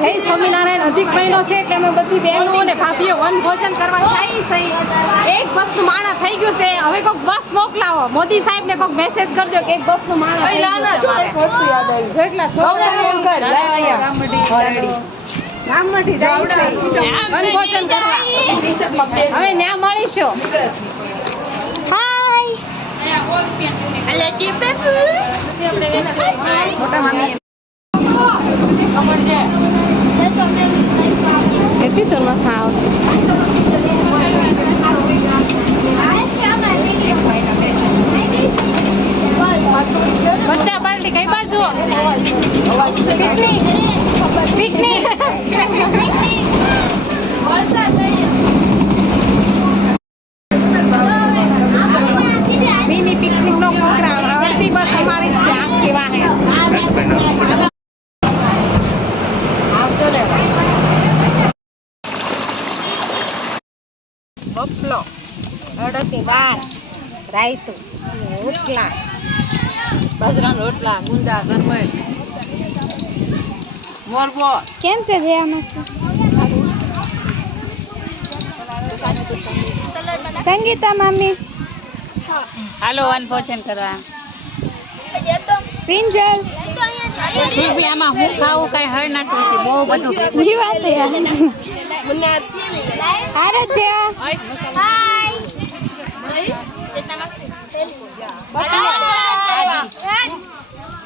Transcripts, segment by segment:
જય સ્વામિનારાયણ અધિક મહિનો છે એટલે અમે બધી બહેનો અને ભાભીઓ વન ભોજન કરવા જાય છે. એક બસનું માણા થઈ ગયું છે. હવે કોઈક બસ મોકલાવો. મોદી સાહેબ ને કોઈક મેસેજ કરજો કે એક બસનું માણા થઈ ગયું છે. એક વસ્તુ યાદ આવી જેટલા રામમઠી જાય છે વન ભોજન કરવા. હવે ન્યા મળીશું. હાય મોટા મામી કેટલી તો નથી આવતી. બચ્ચા પાર્ટી કઈ બાજુ પિકનિક મિની પિકનિક નો પ્રોગ્રામ અડધી બસ અમારી છે આખી વાહે આવતો રે બફલો અડદની દાળ રાયતું રોટલા બાજરાના રોટલા ગુંદા ગરમડ મોરબો કેમ છે જે આમાં સંગીતા મામી હાલો વન ભોજન કરવા. પ્રિન્જલ આમાં હું ખાવું કઈ હળ નાખું છે બહુ બધું આરાધ્યા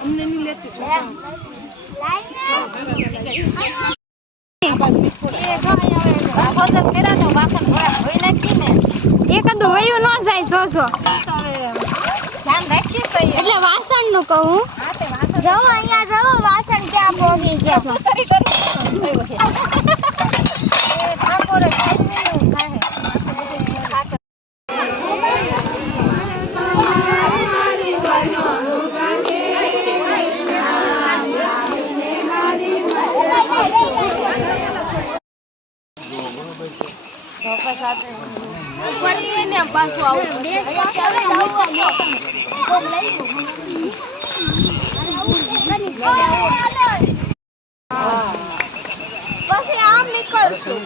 અમને નહીં લેતી એકાદું વયું ન જાય જોજો એટલે વાસણ નું કહું જવો અહીંયા જવો વાસણ ક્યાં ભોગી જશો પછી આમ નીકળશું